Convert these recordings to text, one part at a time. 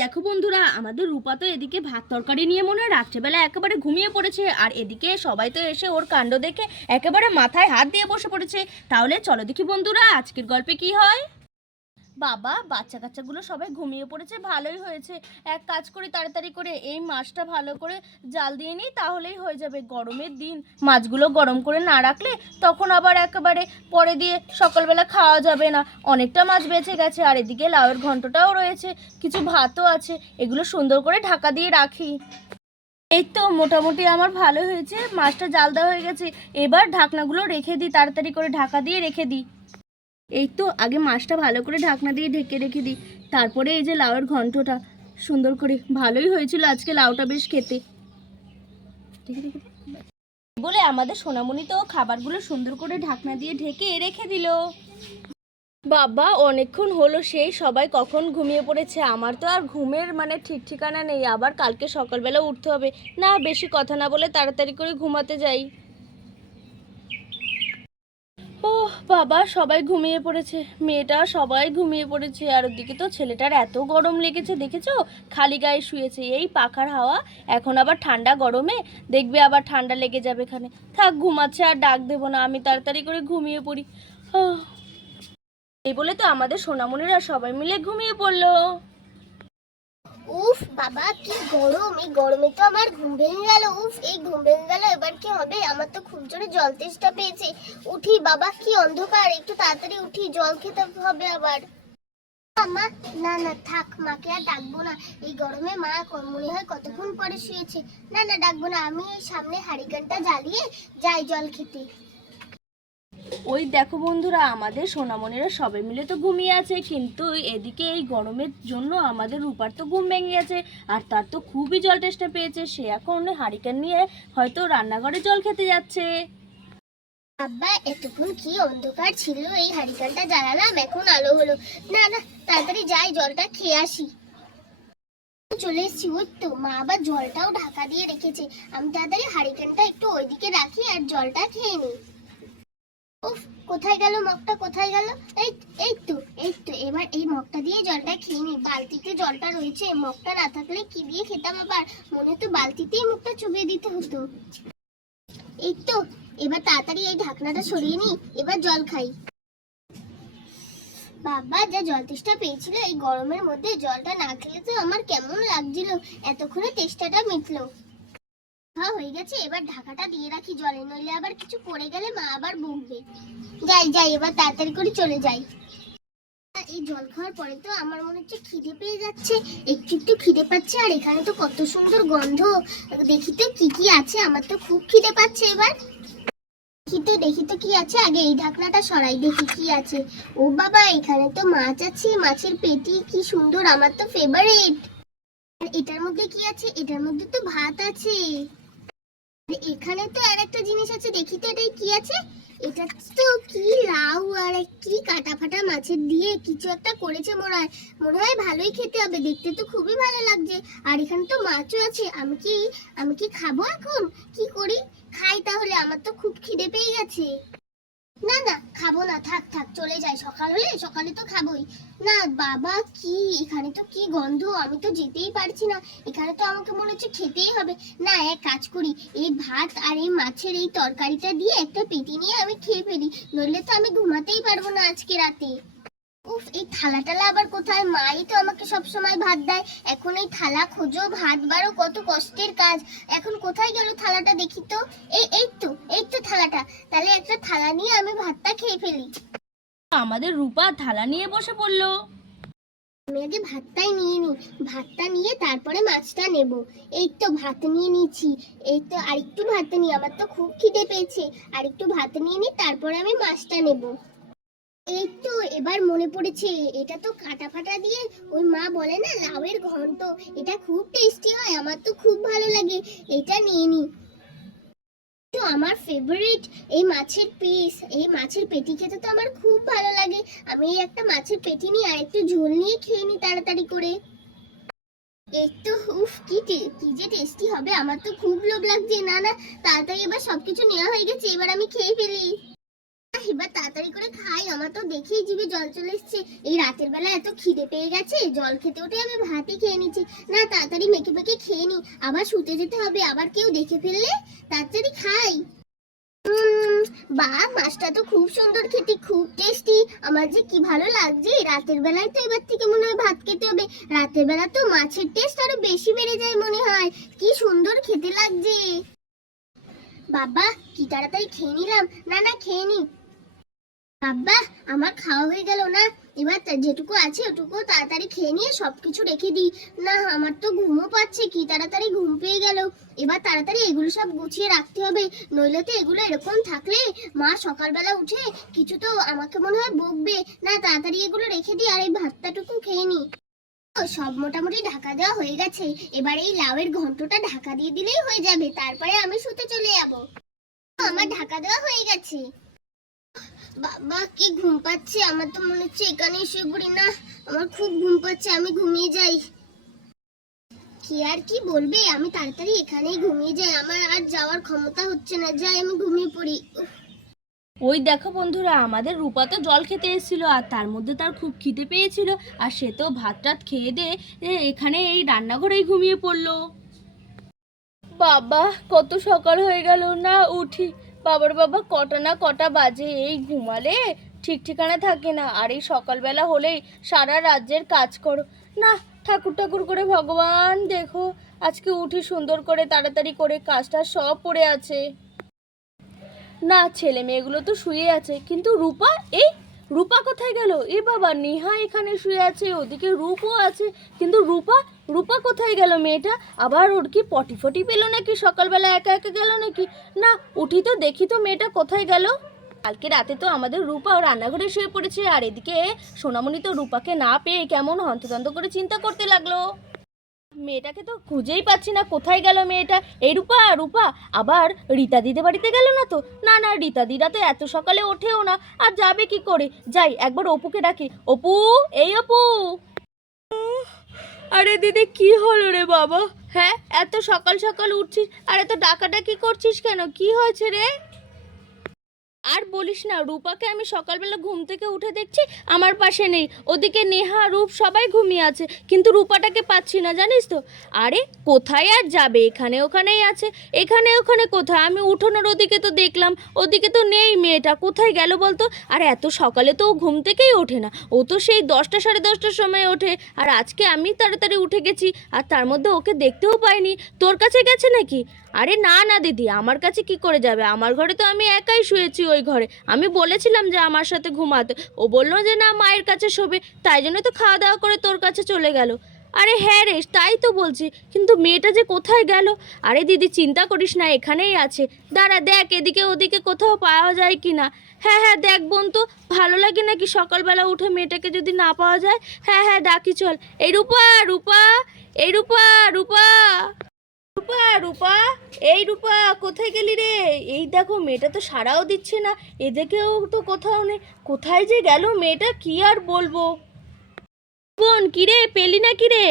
দেখো বন্ধুরা, আমাদের রূপা তো এদিকে ভাত তরকারি নিয়ে মনে হয় রাত্রেবেলা একেবারে ঘুমিয়ে পড়েছে। আর এদিকে সবাই তো এসে ওর কাণ্ড দেখে একেবারে মাথায় হাত দিয়ে বসে পড়েছে। তাহলে চলো দেখি বন্ধুরা, আজকের গল্পে কি হয়? বাবা বাচ্চা কাচ্চাগুলো সবাই ঘুমিয়ে পড়েছে, ভালোই হয়েছে। এক কাজ করি, তাড়াতাড়ি করে এই মাছটা ভালো করে জাল দিয়ে নিই, তাহলেই হয়ে যাবে গরমের দিন। মাছগুলো গরম করে না রাখলে তখন আবার একেবারে পরে দিয়ে সকালবেলা খাওয়া যাবে না। অনেকটা মাছ বেঁচে গেছে, আর এদিকে লাউয়ের ঘন্টটাও রয়েছে, কিছু ভাতও আছে, এগুলো সুন্দর করে ঢাকা দিয়ে রাখি। এই তো মোটামুটি আমার ভালো হয়েছে, মাছটা জাল দেওয়া হয়ে গেছে। এবার ঢাকনাগুলো রেখে দিই, তাড়াতাড়ি করে ঢাকা দিয়ে রেখে দিই। এই তো, আগে মাছটা ভালো করে ঢাকনা দিয়ে ঢেকে রেখে দিই। তারপরে এই যে লাউয়ের ঘন্টটা, সুন্দর করে। ভালোই হয়েছিল আজকে লাউটা বেশ খেতে। বলে আমাদের সোনামণি তো খাবারগুলো সুন্দর করে ঢাকনা দিয়ে ঢেকে রেখে দিল। বাবা, অনেকক্ষণ হলো সেই, সবাই কখন ঘুমিয়ে পড়েছে? আমার তো আর ঘুমের মানে ঠিক ঠিকানা নেই। আবার কালকে সকালবেলা উঠতে হবে। না, বেশি কথা না বলে তাড়াতাড়ি করে ঘুমাতে যাই। ও বাবা, সবাই ঘুমিয়ে পড়েছে। মেয়েটা সবাই ঘুমিয়ে পড়েছে। আর ওদিকে তো ছেলেটার এত গরম লেগেছে, দেখেছ? খালি গায়ে শুয়েছে। এই পাখার হাওয়া, এখন আবার ঠান্ডা গরমে, দেখবে আবার ঠান্ডা লেগে যাবে এখানে। থাক, ঘুমাচ্ছে আর ডাক দেবো না, আমি তাড়াতাড়ি করে ঘুমিয়ে পড়ি। এই বলে তো আমাদের সোনামণিরা সবাই মিলে ঘুমিয়ে পড়ল। উফ, বাবা, কি গরম, এই গরমে তো আমার ঘুম ভেঙে গেল, উফ, এই ঘুম ভেঙে গেল, এবার কি হবে? আমার তো খুব জোরে জল তেষ্টা পেয়েছে। উঠি, বাবা, কি অন্ধকার, একটু তাড়াতাড়ি উঠি, জল খেতে হবে আবার। মা, না না, থাক, মাকে আর ডাকবো না। এই গরমে মা মনে হয় কতক্ষণ পরে শুয়েছে। না না, ডাকবো না, আমি এই সামনে হারিকেনটা জ্বালিয়ে যাই জল খেতে। ওই দেখো বন্ধুরা, আমাদের সোনামণিরা সবাই মিলে তো ঘুমিয়ে আছে, কিন্তু এদিকে এই গরমের জন্য আমাদের রূপার তো ঘুম ভেঙে গেছে, আর তার তো খুবই জল টেস্টে পেয়েছে, সে এখন হারিকেন নিয়ে হয়তো রান্নাঘরে জল খেতে যাচ্ছে। আব্বা, এতক্ষণ কি অন্ধকার ছিল? এই হারিকেনটা জ্বালালাম, এখন আলো হলো। না না, তাড়াতাড়ি যাই, জলটা খেয়ে আসি। চলে এসেছি, ওই তো। মা আবার জলটাও ঢাকা দিয়ে রেখেছে। আমি তাড়াতাড়ি হারিকেনটা একটু ওইদিকে রাখি আর জলটা খেয়ে নিই। উফ, কোথায় গেল মগটা? কোথায় গেল? এই এই তো এই তো, এবার এই মগটা দিয়ে জলটা খেয়ে নিই বালতিতে জলটা রয়েছে মগটা না থাকলে কি দিয়ে খেতাম আবার? মনে তো বালতিতেই মুখটা চুবিয়ে দিতে হতো। এই তো, এবার তাড়াতাড়ি এই ঢাকনাটা সরিয়ে নি, এবার জল খাই। বাবা, যা জল তেষ্টা পেয়েছিল, এই গরমের মধ্যে জলটা না খেলে তো আমার কেমন লাগছিল। এতক্ষণে তেষ্টাটা মিটলো। হ্যাঁ হয়ে গেছে। এবার ঢাকাটা দিয়ে রাখি জলে, নইলে আবার কিছু পড়ে গেলে মা আবার বকবে। যাই যাই, এবার তাড়াতাড়ি করে চলে যাই। এই জল খাওয়ার পরে তো আমার মনে হচ্ছে খিদে পেয়ে যাচ্ছে, একটু একটু খিদে পাচ্ছে, আর এখানে তো কত সুন্দর গন্ধ। দেখি তো কি কি আছে, আমার তো খুব খিদে পাচ্ছে এবার। দেখি তো দেখি তো কি আছে, আগে এই ঢাকনাটা সরাই, দেখি কি আছে। ও বাবা, এখানে তো মাছ আছে, মাছের পেটি, কি সুন্দর, আমার তো ফেভারিট এটার মধ্যে কি আছে? এটার মধ্যে তো ভাত আছে। এখানে তো আর একটা জিনিস আছে, দেখি তো এটাই কি আছে। এটা তো কি লাউ আর কি কাটা ফাটা মাছের দিয়ে কিছু একটা করেছে মনে হয়। মনে হয় ভালোই খেতে হবে, দেখতে তো খুবই ভালো লাগছে। আর এখানে তো মাছও আছে, আমি কি আমি কি খাব এখন? কি করি? খাই তাহলে, আমার তো খুব খিদে পেয়ে গেছে। না না, খাব না, থাক থাক, চলে যাই। সকাল হলে সকালে তো খাবোই। না, বাবা, কি? এখানে তো কি গন্ধ? আমি তো যেতেই পারছি না। এখানে তো আমাকে মনে হচ্ছে খেতেই হবে। না, এক কাজ করি, এই ভাত আর এই মাছের এই তরকারিটা দিয়ে একটা পেটি নিয়ে আমি খেয়ে ফেলি। নইলে তো আমি ঘুমাতেই পারব না আজকে রাতে। উফ এই থালা টালা আবার কোথায়? মাই তো আমাকে সব সময় ভাত দেয়। এখন এই থালা খোঁজো ভাত বারো কত কষ্টের কাজ। এখন কোথায় গেল থালাটা দেখি তো? এই এই তো এই তো থালাটা। তাহলে একটা থালা নিয়ে আমি ভাতটা খেয়ে ফেলি। আমাদের রূপা থালা নিয়ে বসে পড়ল। আমি আগে ভাতটাই নিয়ে নিই। ভাতটা নিয়ে তারপরে মাছটা নেব। এই তো ভাত নিয়ে নিয়েছি। এই তো আরেকটু ভাত নিই। আমার তো খুব খিদে পেয়েছে। আরেকটু ভাত নিয়ে নিই তারপরে আমি মাছটা নেব। এই তো এবার মনে পড়েছে, এটা তো কাটা ফাটা দিয়ে ওই মা বলে না, লাউয়ের ঘন্ট। এটা খুব টেস্টি হয়, আমার তো খুব ভালো লাগে, এটা নিয়ে নিই তো আমার ফেভারিট এই মাছের পিস এই মাছের পেটি খেতে তো আমার খুব ভালো লাগে। আমি এই একটা মাছের পেটি নিয়ে আর একটু ঝোল নিয়ে খেয়ে নিই তাড়াতাড়ি করে। একটু উফ, কি কি যে টেস্টি হবে, আমার তো খুব লোভ লাগছে। না না, তাড়াতাড়ি এবার সবকিছু নেওয়া হয়ে গেছে, এবার আমি খেয়ে ফেলি। এবার তাড়াতাড়ি করে খাই, আমার তো দেখেই জিভে জল চলে এসছে। এই রাতের বেলা এত খিদে পেয়ে গেছে, জল খেতে উঠে আমি ভাতই খেয়ে নিচ্ছি। না, তাড়াতাড়ি মেখে মেখে খেয়ে নি, আবার শুতে যেতে হবে, আবার কেউ দেখে ফেললে তাড়াতাড়ি খাই। বাহ মাছটা তো খুব সুন্দর খেতে, খুব টেস্টি আমার যে কি ভালো লাগছে, রাতের বেলায় তো এবার থেকে মনে হয় ভাত খেতে হবে। রাতের বেলা তো মাছের টেস্ট আরও বেশি বেড়ে যায় মনে হয়। কি সুন্দর খেতে লাগছে। বাবা, কি তাড়াতাড়ি খেয়ে নিলাম। না না, খেয়ে নি। বাবা আমার খাওয়া হয়ে গেল না। এবার যেটুকু আছে ওটুকু তাড়াতাড়ি খেয়ে নিয়ে সবকিছু রেখে দিই। না, আমার তো ঘুমও পাচ্ছে, কি তাড়াতাড়ি ঘুম পেয়ে গেল। এবার তাড়াতাড়ি এগুলো সব গুছিয়ে রাখতে হবে। নইলে তো এগুলো এরকম থাকলে মা সকালবেলা উঠে কিছু তো আমাকে মনে হয় বকবে। না, তাড়াতাড়ি এগুলো রেখে দিই আর এই ভাতটাটুকু খেয়ে নিই। সব মোটামুটি ঢাকা দেওয়া হয়ে গেছে। এবার এই লাউয়ের ঘন্টটা ঢাকা দিয়ে দিলেই হয়ে যাবে। তারপরে আমি শুতে চলে যাব। আমার ঢাকা দেওয়া হয়ে গেছে। বাবা কি ঘুম পাচ্ছে, আমার তো মনে হচ্ছে এখানেই শুয়ে পড়ি না। আমার খুব ঘুম পাচ্ছে, আমি ঘুমিয়ে যাই। কি আর কি বলবে, আমি তাড়াতাড়ি এখানেই ঘুমিয়ে যাই। আমার আর যাওয়ার ক্ষমতা হচ্ছে না, যাই আমি ঘুমিয়ে পড়ি। ওই দেখো বন্ধুরা, আমাদের রূপা তো জল খেতে এসেছিল, আর তার মধ্যে তার খুব খিদে পেয়েছিল, আর সে তো ভাত টাত খেয়ে দিয়ে এখানে এই রান্নাঘরেই ঘুমিয়ে পড়ল। বাবা, কত সকাল হয়ে গেল, না উঠি। বাবার বাবা কটা না কটা বাজে, এই ঘুমালে ঠিক ঠিকানা থাকে না। আর এই সকালবেলা হলেই সারা রাজ্যের কাজ করো। না, ঠাকুর ঠাকুর করে ভগবান, দেখো, আজকে উঠি সুন্দর করে তাড়াতাড়ি করে কাজটা সব পড়ে আছে। না, ছেলে মেয়েগুলো তো শুয়ে আছে, কিন্তু রূপা, এই রূপা কোথায় গেল? এ বাবা, নেহা এখানে শুয়ে আছে, ওদিকে রূপও আছে। কিন্তু রূপা রূপা কোথায় গেল মেয়েটা? আবার ওর কি পটি ফটি পেল নাকি? সকালবেলা একা একা গেল নাকি? না, উঠি তো দেখি তো মেয়েটা কোথায় গেল। কালকে রাতে তো আমাদের রূপা রান্নাঘরে শুয়ে পড়েছে। আর এদিকে সোনামণি তো রূপাকে না পেয়ে কেমন হন্তদন্ত করে চিন্তা করতে লাগল। মেয়েটাকে তো খুঁজেই পাচ্ছি না। কোথায় গেল মেয়েটা? এই রূপা রূপা আবার রীতা দিদি বাড়িতে গেল না তো? না না রীতা দিদা তো এত সকালে ওঠেও না। আর যাবে কি করে? যাই একবার অপুকে ডাকি। অপু এই অপু! আরে দিদি কি হলো রে বাবা? হ্যাঁ এত সকাল সকাল উঠছিস আর এত ডাকাডাকি করছিস কেন? কি হয়েছে রে? আর বলিস না, রূপাকে আমি সকালবেলা ঘুম থেকে উঠে দেখছি আমার পাশে নেই। ওদিকে নেহা, রূপ সবাই ঘুমিয়ে আছে, কিন্তু রূপাটাকে পাচ্ছি না, জানিস তো? আরে, কোথায় আর যাবে? এখানে ওখানেই আছে। এখানে ওখানে কোথায়? আমি উঠোনের ওদিকে তো দেখলাম, ওদিকে তো নেই মেয়েটা। কোথায় গেল বলতো? আর এত সকালে তো ও ঘুম থেকেই ওঠে না। ও তো সেই দশটা সাড়ে দশটার সময় ওঠে। আর আজকে আমি তাড়াতাড়ি উঠে গেছি, আর তার মধ্যে ওকে দেখতেও পাইনি। তোর কাছে গেছে নাকি? আরে না না দিদি, আমার কাছে কি করে যাবে? আমার ঘরে তো আমি একাই শুয়েছি ওই ঘরে। আমি বলেছিলাম যে আমার সাথে ঘুমাতে। ও বলল যে না, মায়ের কাছে শোবে, তাই জন্য তো খাওয়া দাওয়া করে তোর কাছে চলে গেল। আরে হ্যাঁ রে, তাই তো বলছি, কিন্তু মেয়েটা যে কোথায় গেল? আরে দিদি, চিন্তা করিস না, এখানেই আছে। দাঁড়া, দেখ, এদিকে ওদিকে কোথাও পাওয়া যায় কি না। হ্যাঁ হ্যাঁ দেখ বোন তো ভালো লাগে নাকি সকালবেলা উঠে মেয়েটাকে যদি না পাওয়া যায়? হ্যাঁ হ্যাঁ ডাকি চল। এই রূপা রূপা, এই রূপা রূপা। রূপা রূপা, এই রূপা, কোথায় গেলি রে? এই দেখো, মেয়েটা তো সাড়াও দিচ্ছে না। এদিকেও তো কোথাও নেই। কোথায় যে গেল মেয়েটা, কি আর বলব? বোন, কিরে, পেলি না কিরে?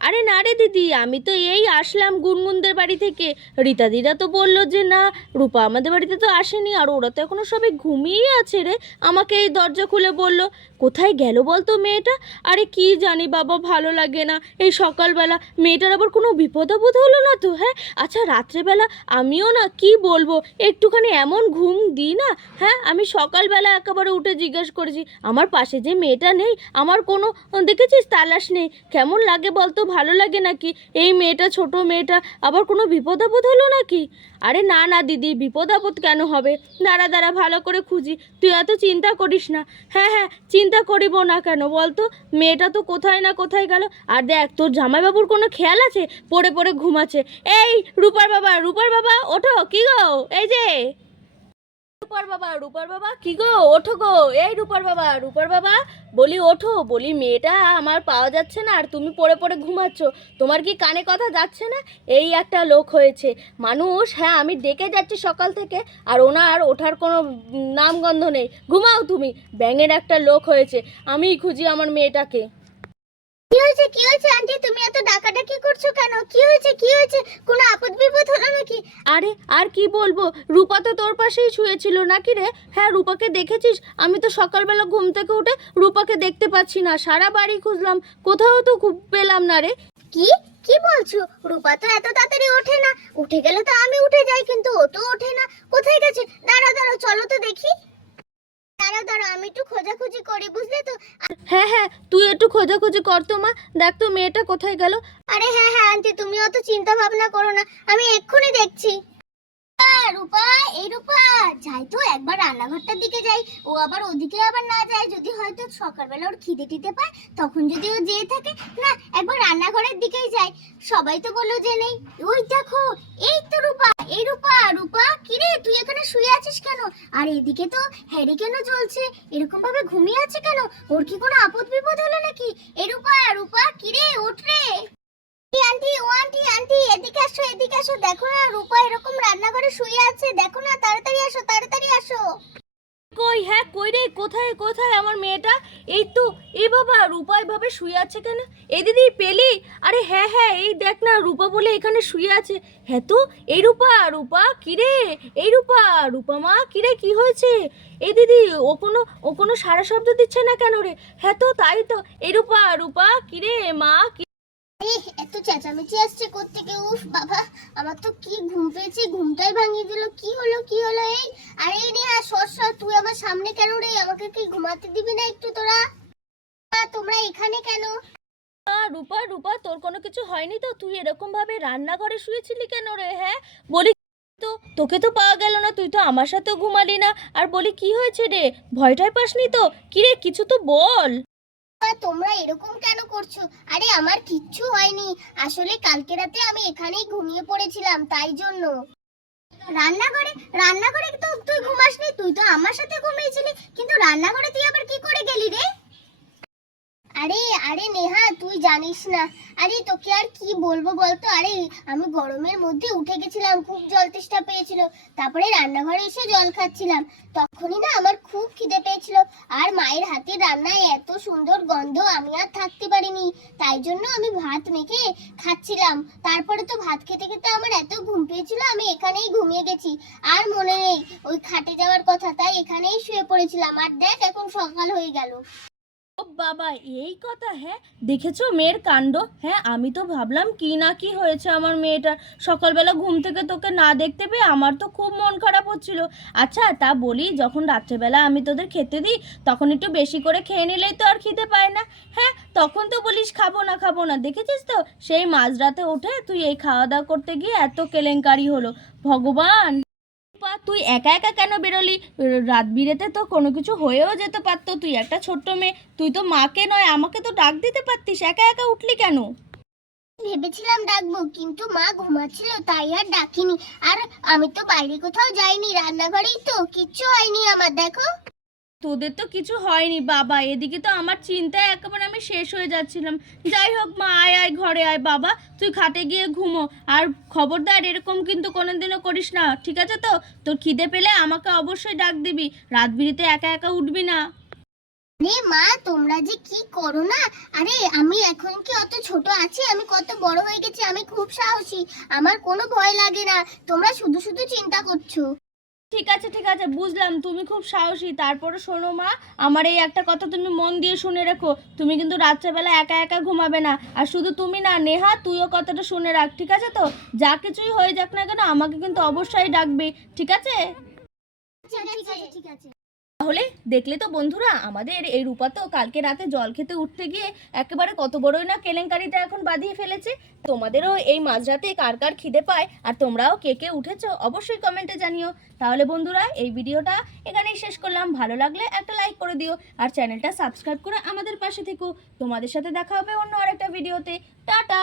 আরে না রে দিদি, আমি তো এই আসলাম গুনগুনদের বাড়ি থেকে। রীতা দিদা তো বলল যে না, রূপা আমাদের বাড়িতে তো আসেনি, আর ওরা তো এখনও সবাই ঘুমিয়েই আছে রে। আমাকে এই দরজা খুলে বলল, কোথায় গেল বলতো মেয়েটা? আরে কি জানি বাবা, ভালো লাগে না। এই সকালবেলা মেয়েটার আবার কোনো বিপদ আপদ হলো না তো হ্যাঁ? আচ্ছা রাত্রেবেলা আমিও না কি বলব? একটুখানি এমন ঘুম দিই না হ্যাঁ? আমি সকালবেলা একেবারে উঠে জিজ্ঞেস করেছি, আমার পাশে যে মেয়েটা নেই, আমার কোনো, দেখেছিস, তালাশ নেই। কেমন লাগে বলতো ভালো লাগে নাকি? এই মেয়েটা ছোট মেয়েটা আবার কোনো বিপদ আপদ হলো নাকি? আরে না না, দিদি বিপদ আপদ কেন হবে? দাঁড়া দাঁড়া, ভালো করে খুঁজি। তুই এত চিন্তা করিস না। হ্যাঁ হ্যাঁ চিন্তা করিব না কেন বলতো? মেয়েটা তো কোথায় না কোথায় গেল। আর দেখ, তোর জামাইবাবুর কোনো খেয়াল আছে? পড়ে পড়ে ঘুমাচ্ছে। এই, রূপার বাবা রূপার বাবা, ওঠো। কি গো? এই যে। রূপার বাবা রূপার বাবা? কি গো? ওঠো গো। এই রূপার বাবা রূপার বাবা? বলি, ওঠো। বলি, মেয়েটা আমার পাওয়া যাচ্ছে না, আর তুমি পড়ে পড়ে ঘুমাচ্ছ। তোমার কি কানে কথা যাচ্ছে না? এই একটা লোক হয়েছে। মানুষ হ্যাঁ আমি ডেকে যাচ্ছি সকাল থেকে, আর ওনার ওঠার কোনো নামগন্ধ নেই। ঘুমাও তুমি। ব্যাঙের একটা লোক হয়েছে। আমি খুঁজি আমার মেয়েটাকে। কি হয়েছে? কি হয়েছে, আন্টি? তুমি এত ডাকাডাকি করছ কেন? কি হয়েছে? কি হয়েছে? কোনো আপদ বিপদ হলো আরে, আর কি বলব? রূপা তো তোর পাশেই শুয়েছিল নাকি রে? হ্যাঁ রূপাকে দেখেছিস? আমি তো সকালবেলা ঘুম থেকে উঠে রূপাকে দেখতে পাচ্ছি না। সারা বাড়ি খুঁজলাম, কোথাও তো খুব পেলাম না রে। কি? কি বলছো? রূপা তো এত তাড়াতাড়ি ওঠে না। উঠে গেলে তো আমি উঠে যাই, কিন্তু ও তো ওঠে না। কোথায় গেছে? দাঁড়া দাঁড়া চলো তো দেখি। দাঁড়াও দাঁড়াও আমি একটু খোঁজাখুঁজি করি বুঝলে তো? হ্যাঁ হ্যাঁ তুই একটু খোঁজাখুঁজি কর তো মা। দেখ তো মেয়েটা কোথায় গেল। আরে হ্যাঁ হ্যাঁ আন্টি তুমি অত চিন্তা ভাবনা করো না আমি এক্ষুনি দেখছি। রূপা এই রূপা, যাই তো, একবার রান্নাঘরটার দিকে যাই। ও আবার ওদিকে আবার না যায়। যদি হয়তো সকালবেলা ওর খিদে টিতে পায়, তখন যদি ও যেয়ে থাকে, না, একবার রান্নাঘরের দিকেই সবাই তো বলল যে নেই। ওই দেখো, এই তো রূপা, এই রূপা রূপা, কিরে, তুই এখানে শুয়ে আছিস কেন? আর এদিকে তো হ্যারি কেন চলছে এরকম ভাবে ঘুমিয়ে আছে কেন? ওর কি কোনো আপদ বিপদ হলো নাকি? এই রূপা রূপা, কিরে, ওঠ রে। এদিকে আসো, এদিকে দেখো না, রূপা এরকম রান্নাঘরে শুয়ে আছে। দেখো না, তাড়াতাড়ি আসো তাড়াতাড়ি আসো। কই হ্যাঁ কই রে? কোথায় কোথায় আমার মেয়েটা? এই তো বাবা, রূপা এভাবে শুয়ে আছে কেন? দিদি আরে হ্যাঁ হ্যাঁ এই দেখ না, রূপা বলে এখানে শুয়ে আছে। হ্যাঁ তো রূপা রূপা মা, কিরে, কি হয়েছে? দিদি, ও কোনো ও কোনো সারা শব্দ দিচ্ছে না কেন রে? হ্যাঁ তো, তাই তো। এই রূপা রূপা, কিরে মা এহ, এত চেঁচামেচি আসছে কোত্থেকে? উফ বাবা আমার তো কি ঘুম পেয়েছে ঘুমটাই ভাঙিয়ে দিল। কি হলো কি হলো এই? আরে এই রে সর সর তুই আমার সামনে কেন রে? আমাকে কি ঘুমাতে দিবি না একটু তোরা? তোমরা এখানে কেন? রূপা রূপা তোর কোনো কিছু হয়নি তো? তুই এরকম ভাবে রান্নাঘরে শুয়েছিলি কেন রে হ্যাঁ? বলি তো তোকে তো পাওয়া গেল না তুই তো আমার সাথেও ঘুমালি না। আর বলি কি হয়েছে রে? ভয়টাই পাসনি তো? কিরে কিছু তো বল। তোমরা এরকম কেন করছ? আরে, আমার কিচ্ছু হয়নি। আসলে কালকে রাতে আমি এখানেই ঘুমিয়ে পড়েছিলাম, তাই জন্য। রান্নাঘরে রান্নাঘরে তো তুই ঘুমাসনি, তুই তো আমার সাথে ঘুমিয়েছিলি, কিন্তু রান্নাঘরে তুই আবার কি করে গেলি রে? আরে আরে নেহা, তুই জানিস না। আরে, তোকে আর কি বলব বলতো? আরে, আমি গরমের মধ্যে উঠে গেছিলাম, খুব জল তেষ্টা পেয়েছিল। তারপরে রান্নাঘরে এসে জল খাচ্ছিলাম। তখনই না আমার খুব খিদে পেয়েছিল। আর মায়ের হাতে রান্নায় এত সুন্দর গন্ধ আমি আর থাকতে পারিনি। তাই জন্য আমি ভাত মেখে খাচ্ছিলাম। তারপরে তো ভাত খেতে খেতে আমার এত ঘুম পেয়েছিল, আমি এখানেই ঘুমিয়ে গেছি। আর মনে নেই, ওই খাটে যাওয়ার কথা, তাই এখানেই শুয়ে পড়েছিলাম। আর দেখ, এখন সকাল হয়ে গেল। ও বাবা, এই কথা হ্যাঁ? দেখেছ মেয়ের কাণ্ড? হ্যাঁ আমি তো ভাবলাম কি না কি হয়েছে আমার মেয়েটার সকালবেলা ঘুম থেকে তোকে না দেখতে পেয়ে আমার তো খুব মন খারাপ হচ্ছিল। আচ্ছা তা বলি, যখন রাত্রেবেলা আমি তোদের খেতে দিই, তখন একটু বেশি করে খেয়ে নিলেই তো আর খিদে পায় না। হ্যাঁ তখন তো বলিস খাব না খাব না। দেখেছিস তো? সেই মাঝরাতে উঠে তুই এই খাওয়া দাওয়া করতে গিয়ে এত কেলেঙ্কারি হলো। ভগবান! পা, তুই একা একা কেন বেরোলি? রাত বিরেতে তো কোনো কিছু হয়েও যেতে পারতো। তুই একটা ছোট্ট মেয়ে, তুই তো মাকে নয়, আমাকে তো ডাক দিতে পারতিস। একা একা উঠলি কেন? ভেবেছিলাম ডাকবো, কিন্তু মা ঘুমাচ্ছিল, তাই আর ডাকিনি। আর আমি তো বাইরে কোথাও যাইনি, রান্নাঘরেই তো, কিচ্ছু হয়নি আমার, দেখো। তোদের তো কিছু হয়নি, বাবা। এদিকে তো আমার চিন্তায় একেবারে আমি শেষ হয়ে যাচ্ছিলাম। যাই হোক, মা, আয় আয়, ঘরে আয়, বাবা। তুই খাটে গিয়ে ঘুমো। আর খবরদার এরকম কিন্তু কোনোদিনও করিস না, ঠিক আছে তো? তোর খিদে পেলে আমাকে অবশ্যই ডাক দিবি। রাত বিরিতে একা একা উঠবি না। আরে মা, তোমরা যে কি করো না? আরে, আমি এখন কি অত ছোট আছি? আমি কত বড় হয়ে গেছি, আমি খুব সাহসী। আমার কোনো ভয় লাগে না। তোমরা শুধু শুধু চিন্তা করছ। ঠিক আছে ঠিক আছে, বুঝলাম। তুমি খুব সাহসী। তারপরে শোনো মা, আমার এই একটা কথা তুমি মন দিয়ে শুনে রেখো। তুমি কিন্তু রাত্রেবেলা একা একা ঘুমাবে না। আর শুধু তুমি না, নেহা, তুইও কথাটা শুনে রাখ, ঠিক আছে তো? যা কিছুই হয়ে যাক না কেন, আমাকে কিন্তু অবশ্যই ডাকবে, ঠিক আছে? ঠিক আছে ঠিক আছে। তাহলে দেখলে তো বন্ধুরা, আমাদের এই রূপা তো কালকে রাতে জল খেতে উঠতে গিয়ে একেবারে কত বড়ই না কেলেঙ্কারিটা এখন বাঁধিয়ে ফেলেছে। তোমাদেরও এই মাঝরাতে কার কার খিদে পায় আর তোমরাও কে কে উঠেছো অবশ্যই কমেন্টে জানিও। তাহলে বন্ধুরা, এই ভিডিওটা এখানেই শেষ করলাম। ভালো লাগলে একটা লাইক করে দিও আর চ্যানেলটা সাবস্ক্রাইব করে আমাদের পাশে থেকো। তোমাদের সাথে দেখা হবে অন্য আরেকটা ভিডিওতে। টাটা!